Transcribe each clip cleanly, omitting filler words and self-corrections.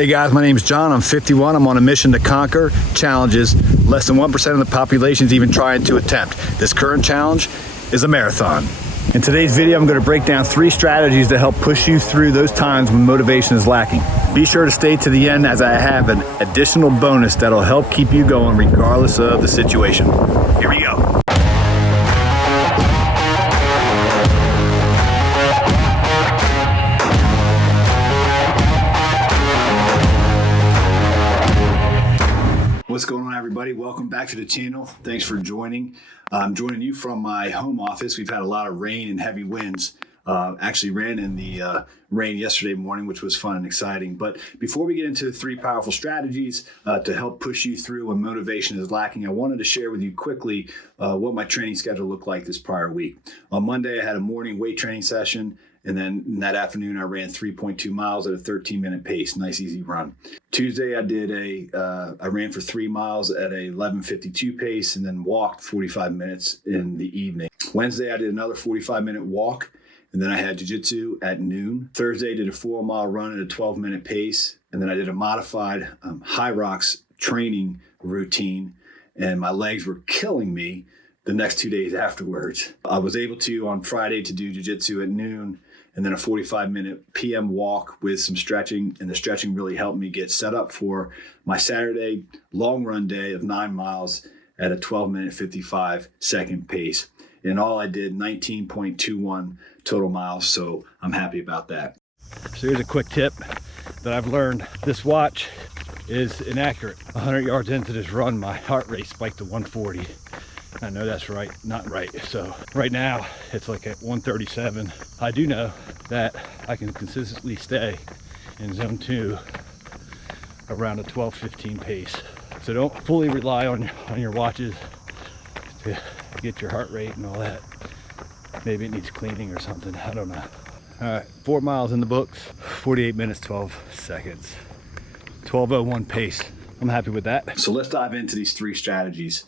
Hey guys, my name is John. I'm 51. I'm on a mission to conquer challenges less than 1% of the population is even trying to attempt. This current challenge is a marathon. In today's video, I'm going to break down 3 strategies to help push you through those times when motivation is lacking. Be sure to stay to the end as I have an additional bonus that'll help keep you going regardless of the situation. Here we go. What's going on, everybody? Welcome back to the channel. Thanks for joining. I'm joining you from my home office. We've had a lot of rain and heavy winds. Actually ran in the rain yesterday morning, which was fun and exciting. But before we get into the 3 powerful strategies to help push you through when motivation is lacking, I wanted to share with you quickly what my training schedule looked like this prior week. On Monday, I had a morning weight training session. And then in that afternoon, I ran 3.2 miles at a 13-minute pace. Nice, easy run. Tuesday, I ran for 3 miles at a 11:52 pace and then walked 45 minutes in the evening. Wednesday, I did another 45-minute walk. And then I had jiu-jitsu at noon. Thursday, I did a 4-mile run at a 12-minute pace. And then I did a modified high rocks training routine. And my legs were killing me the next 2 days afterwards. I was able to, on Friday, to do jiu-jitsu at noon. And then a 45-minute PM walk with some stretching. And the stretching really helped me get set up for my Saturday long run day of 9 miles at a 12-minute 55-second pace. In all, I did 19.21 total miles, so I'm happy about that. So here's a quick tip that I've learned. This watch is inaccurate. 100 yards into this run, my heart rate spiked to 140. I know that's right, not right. So right now it's like at 137. I do know that I can consistently stay in zone 2 around a 12:15 pace. So don't fully rely on your watches to get your heart rate and all that. Maybe it needs cleaning or something, I don't know. All right, 4 miles in the books, 48 minutes, 12 seconds, 12:01 pace. I'm happy with that. So let's dive into these 3 strategies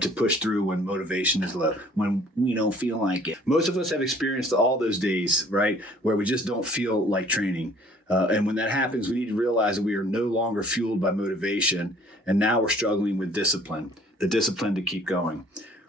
to push through when motivation is low, when we don't feel like it. Most of us have experienced all those days, right, where we just don't feel like training. And when that happens, we need to realize that we are no longer fueled by motivation, and now we're struggling with discipline, the discipline to keep going.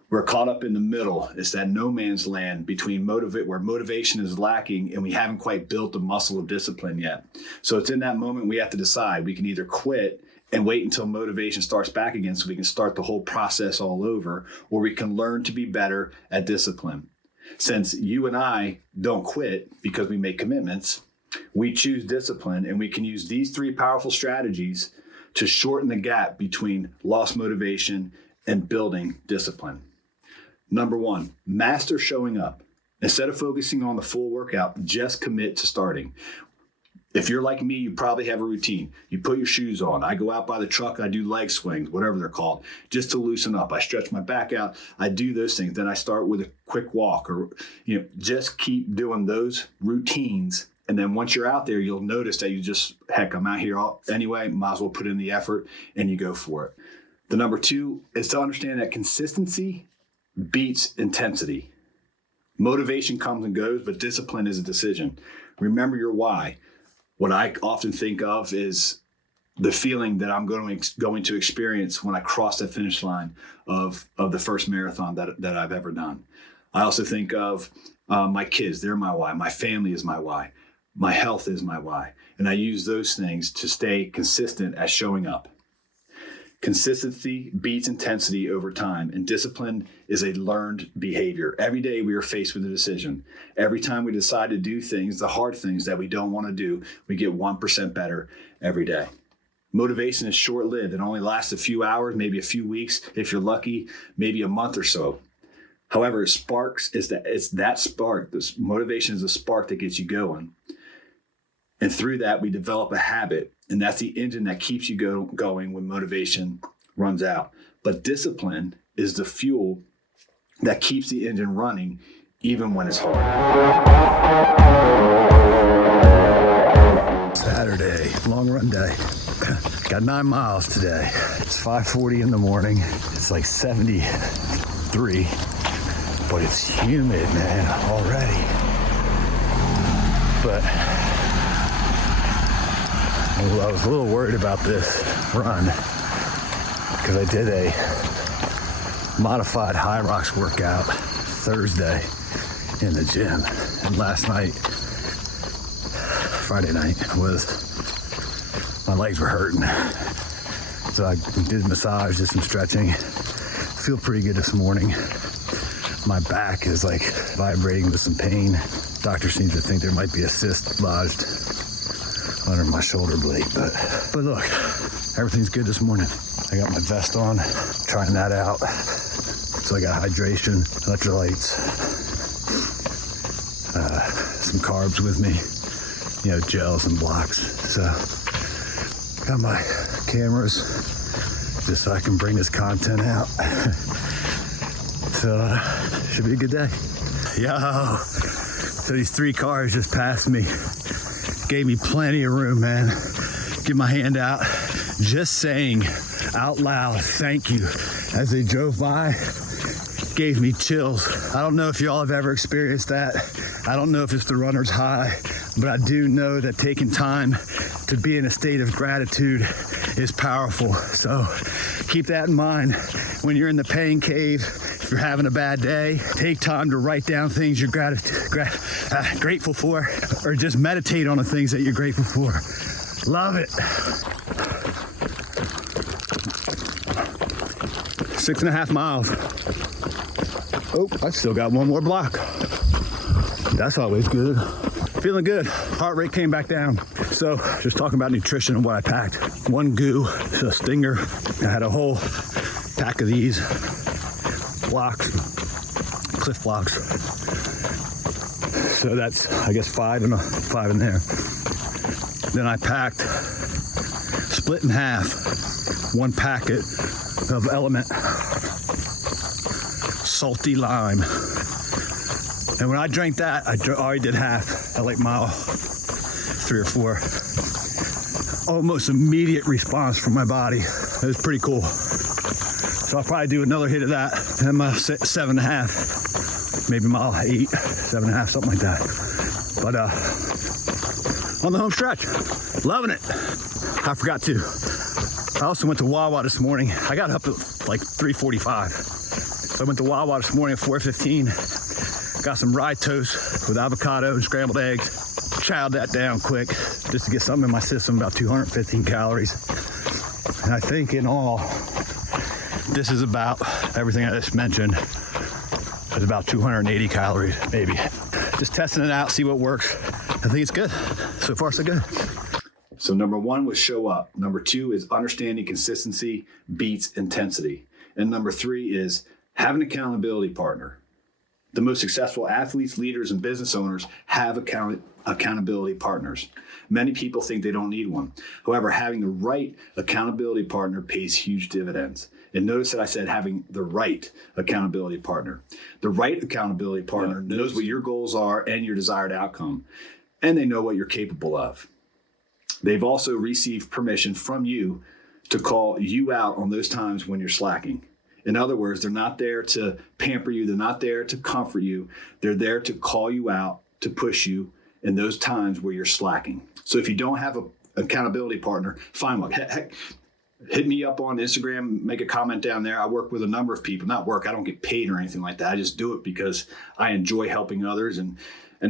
We're caught up in the middle. It's that no man's land between where motivation is lacking and we haven't quite built the muscle of discipline yet. So it's in that moment we have to decide. We can either quit and wait until motivation starts back again so we can start the whole process all over, or we can learn to be better at discipline. Since you and I don't quit because we make commitments, we choose discipline, and we can use these 3 powerful strategies to shorten the gap between lost motivation and building discipline. Number 1, master showing up. Instead of focusing on the full workout, just commit to starting. If you're like me, you probably have a routine. You put your shoes on. I go out by the truck. I do leg swings, whatever they're called, just to loosen up. I stretch my back out. I do those things. Then I start with a quick walk, or just keep doing those routines. And then once you're out there, you'll notice that heck, I'm out here anyway. Might as well put in the effort, and you go for it. The number 2 is to understand that consistency beats intensity. Motivation comes and goes, but discipline is a decision. Remember your why. What I often think of is the feeling that I'm going to experience when I cross the finish line of the first marathon that I've ever done. I also think of my kids. They're my why. My family is my why. My health is my why. And I use those things to stay consistent at showing up. Consistency beats intensity over time, and discipline is a learned behavior. Every day we are faced with a decision. Every time we decide to do things, the hard things that we don't want to do, we get 1% better every day. Motivation is short-lived. It only lasts a few hours, maybe a few weeks. If you're lucky, maybe a month or so. However, it's that spark. This motivation is the spark that gets you going. And through that, we develop a habit. And that's the engine that keeps you going when motivation runs out. But discipline is the fuel that keeps the engine running even when it's hard. Saturday, long run day. Got 9 miles today. It's 5:40 in the morning. It's like 73, but it's humid, man, already. But I was a little worried about this run because I did a modified high rocks workout Thursday in the gym, and last night, Friday night, my legs were hurting, so I did massage, did some stretching. Feel pretty good this morning. My back is like vibrating with some pain. Doctor seems to think there might be a cyst lodged under my shoulder blade, but look, everything's good this morning. I got my vest on, trying that out. So I got hydration, electrolytes, some carbs with me, gels and blocks. So got my cameras just so I can bring this content out. So should be a good day. Yo, so these 3 cars just passed me. Gave me plenty of room, man. Give my hand out. Just saying out loud, thank you, as they drove by, gave me chills. I don't know if y'all have ever experienced that. I don't know if it's the runner's high, but I do know that taking time to be in a state of gratitude is powerful. So keep that in mind when you're in the pain cave. If you're having a bad day, take time to write down things you're grateful for, or just meditate on the things that you're grateful for. Love it. 6.5 miles. Oh, I still got 1 more block. That's always good. Feeling good. Heart rate came back down. So just talking about nutrition and what I packed. 1 goo, a stinger. I had a whole pack of these blocks, Cliff blocks. So that's, I guess, 5 in there. Then I packed, split in half, 1 packet of Element salty lime. And when I drank that, I already did half at like mile 3 or 4. Almost immediate response from my body. It was pretty cool. So I'll probably do another hit of that, and my 7.5, maybe mile 8, 7.5, something like that. But on the home stretch, loving it. I forgot to. I also went to Wawa this morning. I got up at like 3:45. So I went to Wawa this morning at 4:15. Got some rye toast with avocado and scrambled eggs. Chowed that down quick just to get something in my system, about 215 calories. And I think in all, this is about everything I just mentioned. It's about 280 calories, maybe. Just testing it out, see what works. I think it's good. So far, so good. So number 1 was show up. Number 2 is understanding consistency beats intensity. And number 3 is have an accountability partner. The most successful athletes, leaders, and business owners have accountability partners. Many people think they don't need one. However, having the right accountability partner pays huge dividends. And notice that I said having the right accountability partner. The right accountability partner knows what your goals are and your desired outcome, and they know what you're capable of. They've also received permission from you to call you out on those times when you're slacking. In other words, they're not there to pamper you. They're not there to comfort you. They're there to call you out, to push you in those times where you're slacking. So if you don't have an accountability partner, find one. Heck, hit me up on Instagram, make a comment down there. I work with a number of people. Not work, I don't get paid or anything like that. I just do it because I enjoy helping others. And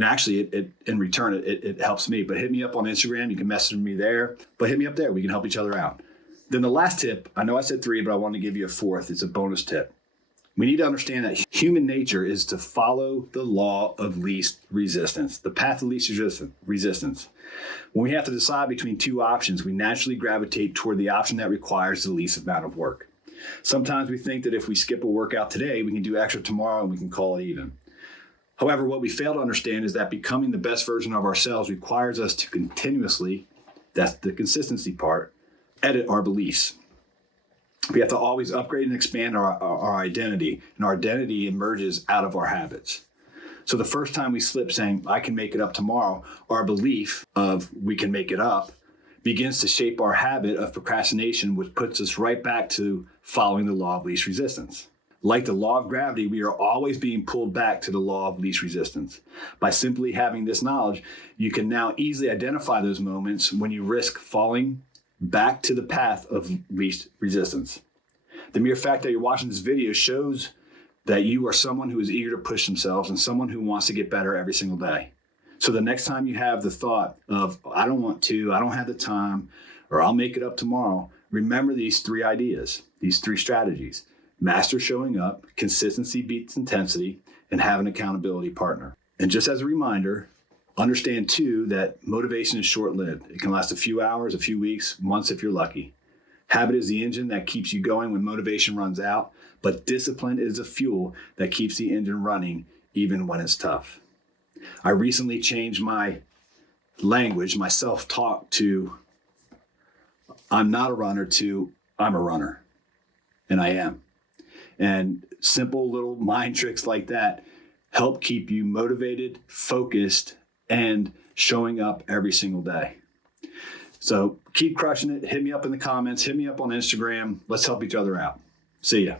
actually, it in return, it helps me. But hit me up on Instagram. You can message me there. But hit me up there. We can help each other out. Then the last tip, I know I said 3, but I want to give you a 4th. It's a bonus tip. We need to understand that human nature is to follow the law of least resistance, the path of least resistance. When we have to decide between 2 options, we naturally gravitate toward the option that requires the least amount of work. Sometimes we think that if we skip a workout today, we can do extra tomorrow and we can call it even. However, what we fail to understand is that becoming the best version of ourselves requires us to continuously, that's the consistency part, edit our beliefs. We have to always upgrade and expand our identity, and our identity emerges out of our habits. So the first time we slip saying, I can make it up tomorrow, our belief of we can make it up begins to shape our habit of procrastination, which puts us right back to following the law of least resistance. Like the law of gravity, we are always being pulled back to the law of least resistance. By simply having this knowledge, you can now easily identify those moments when you risk falling back to the path of least resistance. The mere fact that you're watching this video shows that you are someone who is eager to push themselves and someone who wants to get better every single day. So the next time you have the thought of, I don't want to, I don't have the time, or I'll make it up tomorrow, remember these 3 ideas, these 3 strategies. Master showing up, consistency beats intensity, and have an accountability partner. And just as a reminder, understand too that motivation is short-lived. It can last a few hours, a few weeks, months if you're lucky. Habit is the engine that keeps you going when motivation runs out, but discipline is the fuel that keeps the engine running even when it's tough. I recently changed my language, my self-talk to I'm not a runner to I'm a runner, and I am. And simple little mind tricks like that help keep you motivated, focused, and showing up every single day. So keep crushing it. Hit me up in the comments. Hit me up on Instagram. Let's help each other out. See ya.